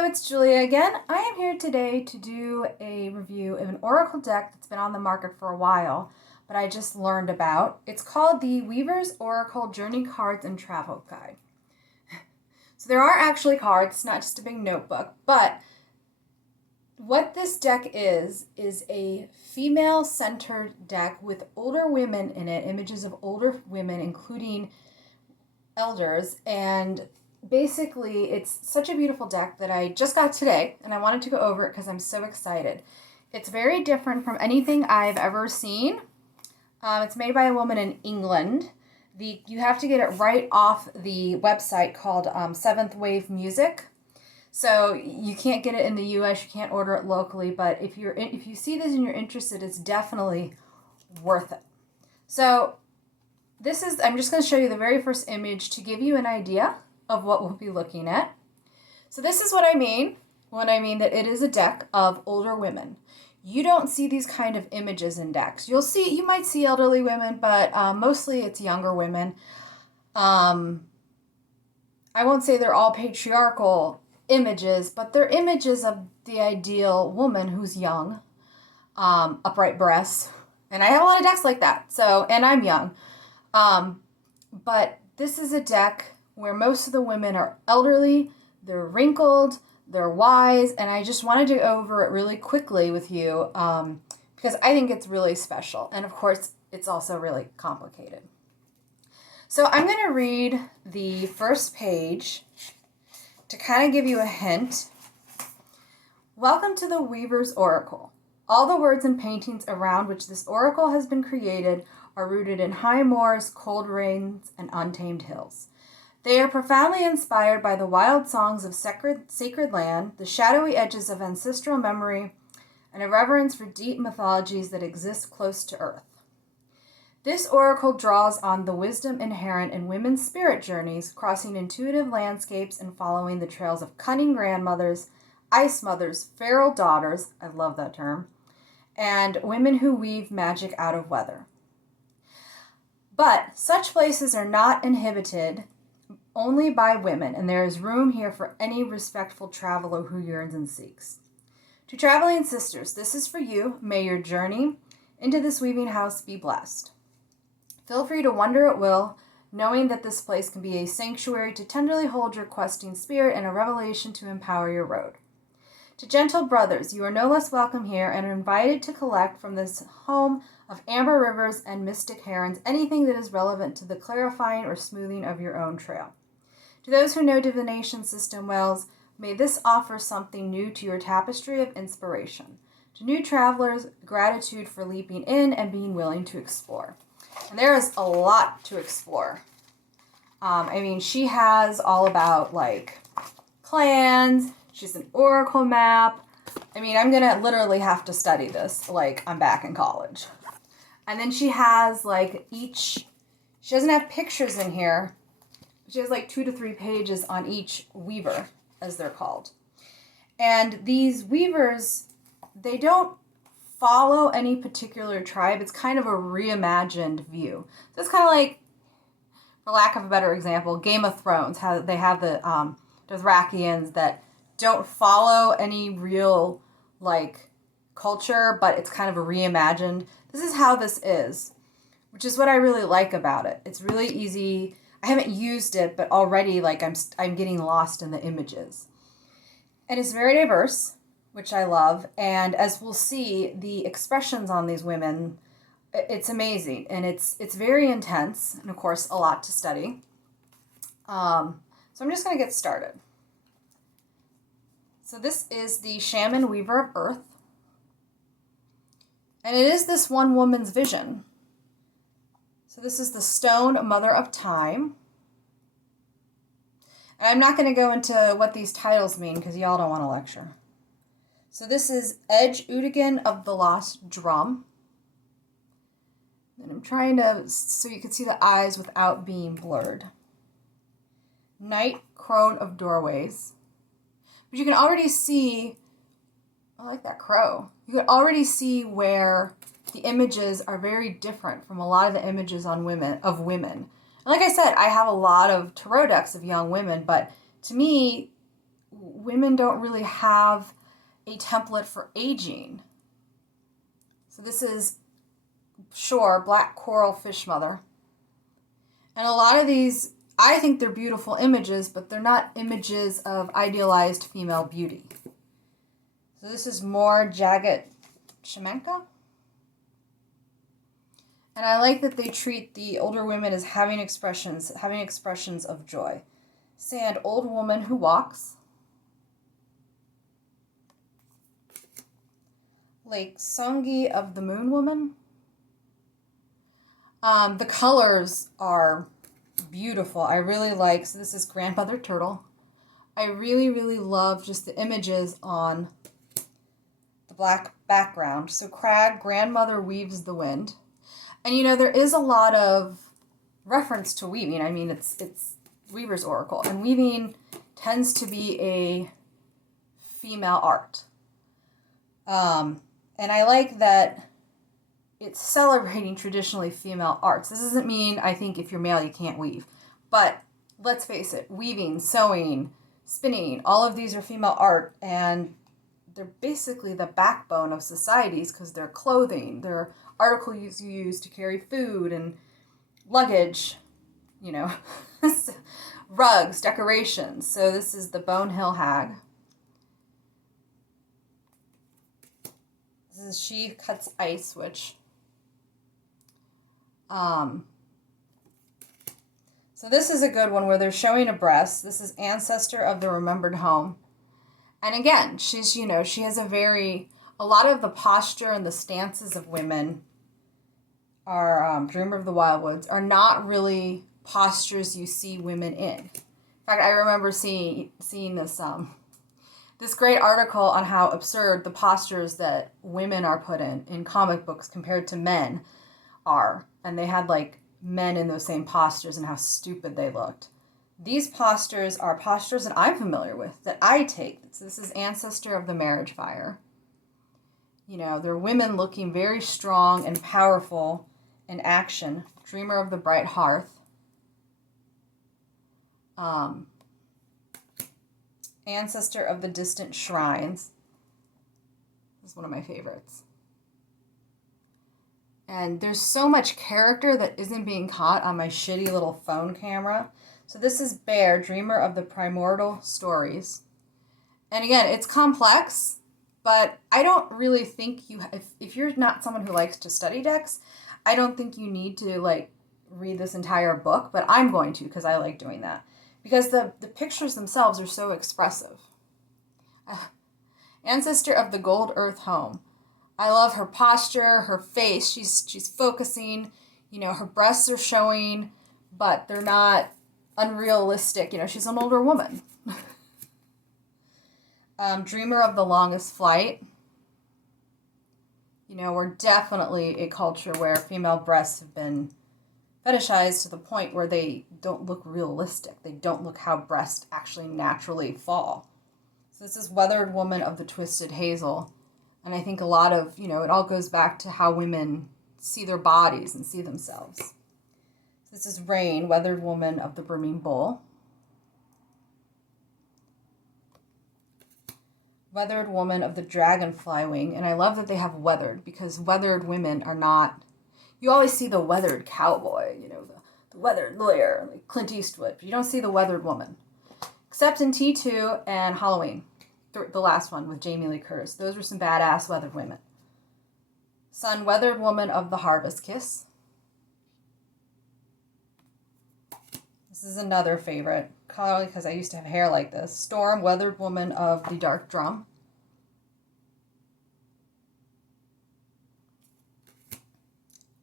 Hello, it's Julia again. I am here today to do a review of an Oracle deck that's been on the market for a while, but I just learned about. It's called the Weaver's Oracle Journey Cards and Travel Guide. So there are actually cards, it's not just a big notebook, but what this deck is a female-centered deck with older women in it, images of older women, including elders, and basically it's such a beautiful deck that I just got today and I wanted to go over it because I'm so excited. It's very different from anything I've ever seen. It's made by a woman in England. You have to get it right off the website called Seventh Wave Music. So you can't get it in the US, you can't order it locally, but if you see this and you're interested, it's definitely worth it. So I'm just going to show you the very first image to give you an idea of what we'll be looking at. So this is what I mean when I mean that it is a deck of older women. You don't see these kind of images in decks. You might see elderly women, but mostly it's younger women. I won't say they're all patriarchal images, but they're images of the ideal woman who's young, upright breasts, and I have a lot of decks like that. And I'm young. But this is a deck where most of the women are elderly, they're wrinkled, they're wise, and I just wanted to go over it really quickly with you because I think it's really special. And of course, it's also really complicated. So I'm going to read the first page to kind of give you a hint. Welcome to the Weaver's Oracle. All the words and paintings around which this oracle has been created are rooted in high moors, cold rains, and untamed hills. They are profoundly inspired by the wild songs of sacred land, the shadowy edges of ancestral memory, and a reverence for deep mythologies that exist close to earth. This oracle draws on the wisdom inherent in women's spirit journeys, crossing intuitive landscapes and following the trails of cunning grandmothers, ice mothers, feral daughters, I love that term, and women who weave magic out of weather. But such places are not inhabited only by women, and there is room here for any respectful traveler who yearns and seeks. To traveling sisters, this is for you. May your journey into this weaving house be blessed. Feel free to wander at will, knowing that this place can be a sanctuary to tenderly hold your questing spirit and a revelation to empower your road. To gentle brothers, you are no less welcome here and are invited to collect from this home of amber rivers and mystic herons anything that is relevant to the clarifying or smoothing of your own trail. To those who know divination system wells, may this offer something new to your tapestry of inspiration. To new travelers, gratitude for leaping in and being willing to explore. And there is a lot to explore. She has all about clans. She's an oracle map. I'm going to literally have to study this like I'm back in college. And then she has she doesn't have pictures in here. She has 2 to 3 pages on each weaver, as they're called. And these weavers, they don't follow any particular tribe. It's kind of a reimagined view. So it's kind of like, for lack of a better example, Game of Thrones. How they have the Dothrakians that don't follow any real culture, but it's kind of a reimagined. This is how this is, which is what I really like about it. It's really easy. I haven't used it, but already I'm getting lost in the images. And it's very diverse, which I love. And as we'll see, the expressions on these women, it's amazing. And it's very intense. And of course, a lot to study. So I'm just going to get started. So this is the Shaman Weaver of Earth. And it is this one woman's vision. So this is the Stone Mother of Time. And I'm not going to go into what these titles mean because y'all don't want to lecture. So this is Edge Udigan of the Lost Drum. And I'm trying to, so you can see the eyes without being blurred. Night Crone of Doorways. But you can already see, I like that crow. You can already see where the images are very different from a lot of the images on women. And like I said, I have a lot of tarot decks of young women, but to me, women don't really have a template for aging. So this is Shore, Black Coral Fish Mother. And a lot of these, I think they're beautiful images, but they're not images of idealized female beauty. So this is more Jagat Shemenka. And I like that they treat the older women as having expressions of joy. Sand, old woman who walks. Lake Songi of the Moon Woman. The colors are beautiful. I really like, so this is Grandmother Turtle. I really, really love just the images on the black background. So Crag, Grandmother Weaves the Wind. And you know, there is a lot of reference to weaving. I mean, it's Weaver's Oracle. And weaving tends to be a female art. And I like that it's celebrating traditionally female arts. This doesn't mean I think if you're male you can't weave. But let's face it, weaving, sewing, spinning, all of these are female art, and they're basically the backbone of societies because they're clothing, they're articles you use to carry food and luggage, you know, rugs, decorations. So this is the Bone Hill Hag. This is She Cuts Ice, which so this is a good one where they're showing a breast. This is Ancestor of the Remembered Home. And again, she's, you know, she has a lot of the posture and the stances of women are, Dreamer of the Wild Woods, are not really postures you see women in. In fact, I remember seeing this, this great article on how absurd the postures that women are put in comic books compared to men are. And they had like men in those same postures and how stupid they looked. These postures are postures that I'm familiar with, that I take. So this is Ancestor of the Marriage Fire. You know, they're women looking very strong and powerful in action. Dreamer of the Bright Hearth. Ancestor of the Distant Shrines. This is one of my favorites. And there's so much character that isn't being caught on my shitty little phone camera. So this is Bear, Dreamer of the Primordial Stories. And again, it's complex, but I don't really think if you're not someone who likes to study decks, I don't think you need to like read this entire book, but I'm going to because I like doing that. Because the pictures themselves are so expressive. Ancestor of the Gold Earth Home. I love her posture, her face. She's focusing. You know, her breasts are showing, but they're not unrealistic. You know, she's an older woman. Dreamer of the Longest Flight. You know, we're definitely a culture where female breasts have been fetishized to the point where they don't look realistic. They don't look how breasts actually naturally fall. So this is Weathered Woman of the Twisted Hazel. And I think a lot of, you know, it all goes back to how women see their bodies and see themselves. So this is Rain, Weathered Woman of the Brimming Bowl. Weathered Woman of the Dragonfly Wing. And I love that they have weathered, because weathered women are not... You always see the weathered cowboy, you know, the weathered lawyer, like Clint Eastwood. But you don't see the weathered woman. Except in T2 and Halloween. The last one with Jamie Lee Curtis. Those were some badass weathered women. Sun, Weathered Woman of the Harvest Kiss. This is another favorite, probably because I used to have hair like this. Storm, Weathered Woman of the Dark Drum.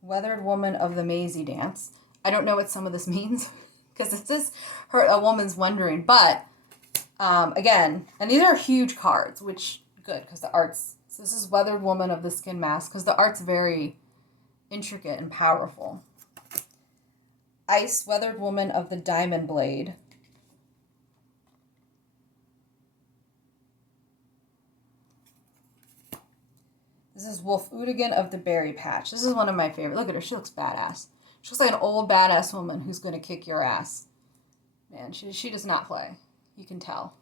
Weathered Woman of the Maisie Dance. I don't know what some of this means because this is a woman's wondering, but again, and these are huge cards, which good because the art's, so this is Weathered Woman of the Skin Mask because the art's very intricate and powerful. Ice, Weathered Woman of the Diamond Blade. This is Wolf Udigan of the Berry Patch. This is one of my favorite. Look at her. She looks badass. She looks like an old badass woman who's going to kick your ass. Man, she does not play. You can tell.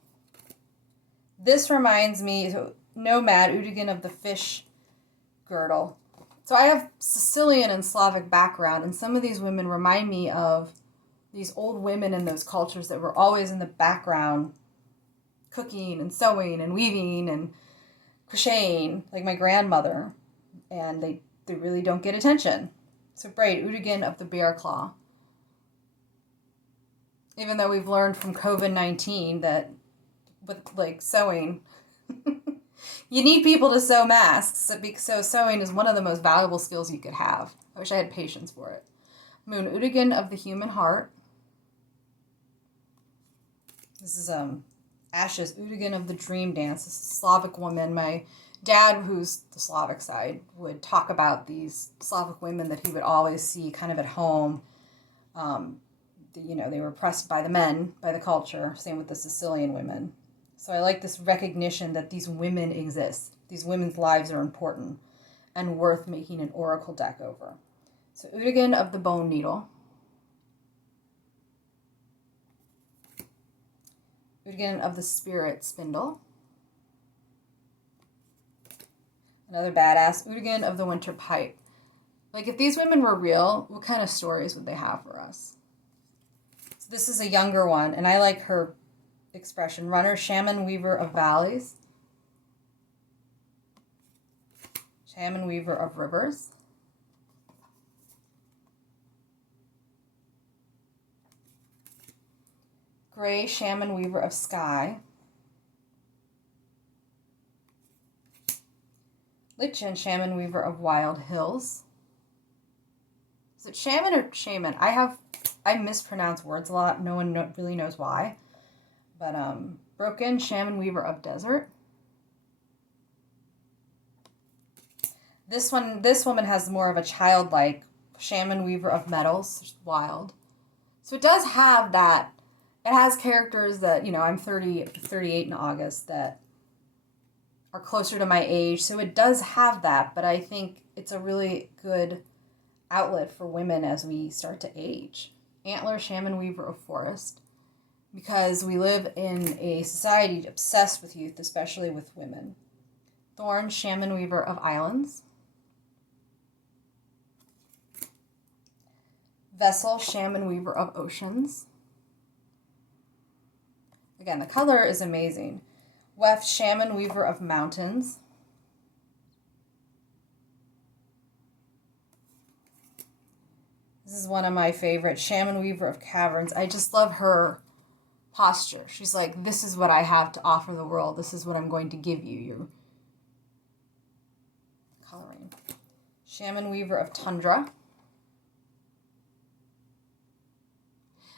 This reminds me, so Nomad, Udigan of the fish girdle. So I have Sicilian and Slavic background, and some of these women remind me of these old women in those cultures that were always in the background cooking and sewing and weaving and crocheting, like my grandmother, and they really don't get attention. So braid, Udigan of the bear claw. Even though we've learned from COVID-19 that with like sewing, you need people to sew masks. So sewing is one of the most valuable skills you could have. I wish I had patience for it. Moon, Udigan of the human heart. This is Ashes, Udigan of the dream dance. This is a Slavic woman. My dad, who's the Slavic side, would talk about these Slavic women that he would always see kind of at home. They were oppressed by the men, by the culture. Same with the Sicilian women. So I like this recognition that these women exist. These women's lives are important and worth making an oracle deck over. So Udigan of the bone needle. Udigan of the spirit spindle. Another badass, Udigan of the winter pipe. Like, if these women were real, what kind of stories would they have for us? So this is a younger one, and I like her expression. Runner, shaman weaver of valleys. Shaman weaver of rivers. Gray, shaman weaver of sky. Lichen, shaman weaver of wild hills. Is it shaman or shaman? I mispronounce words a lot. No one really knows why. But Broken, shaman weaver of desert. This woman has more of a childlike shaman weaver of metals, wild. So it does have that. It has characters that, I'm 38 in August, that are closer to my age. So it does have that, but I think it's a really good outlet for women as we start to age. Antler, shaman weaver of forest, because we live in a society obsessed with youth, especially with women. Thorn, shaman weaver of islands. Vessel, shaman weaver of oceans. Again, the color is amazing. Weft, shaman weaver of mountains. This is one of my favorites, shaman weaver of caverns. I just love her posture. She's like, this is what I have to offer the world. This is what I'm going to give you. Your coloring. Shaman weaver of tundra.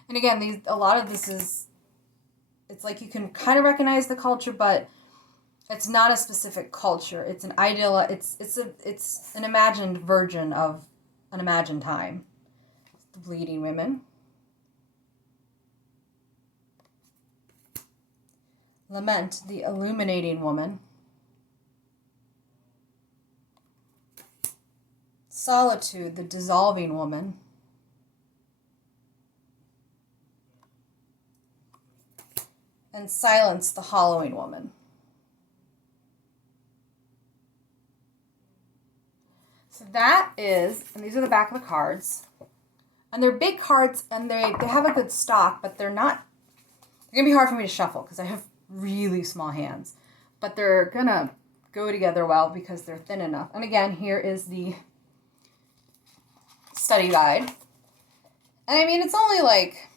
And again, a lot of this is, it's like you can kind of recognize the culture, but it's not a specific culture. It's an ideal. It's an imagined version of an imagined time. The bleeding women. Lament, the illuminating woman. Solitude, the dissolving woman. And silence, the hollowing woman. So that is, and these are the back of the cards. And they're big cards, and they have a good stock, but they're going to be hard for me to shuffle because I have really small hands. But they're going to go together well because they're thin enough. And again, here is the study guide. And I mean, it's only like,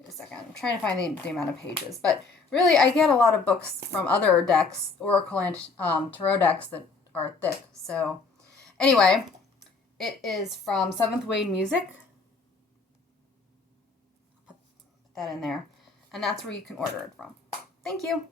wait a second, I'm trying to find the amount of pages. But really, I get a lot of books from other decks, Oracle and Tarot decks that are thick. So anyway, it is from 7th Wave Music. Put that in there. And that's where you can order it from. Thank you.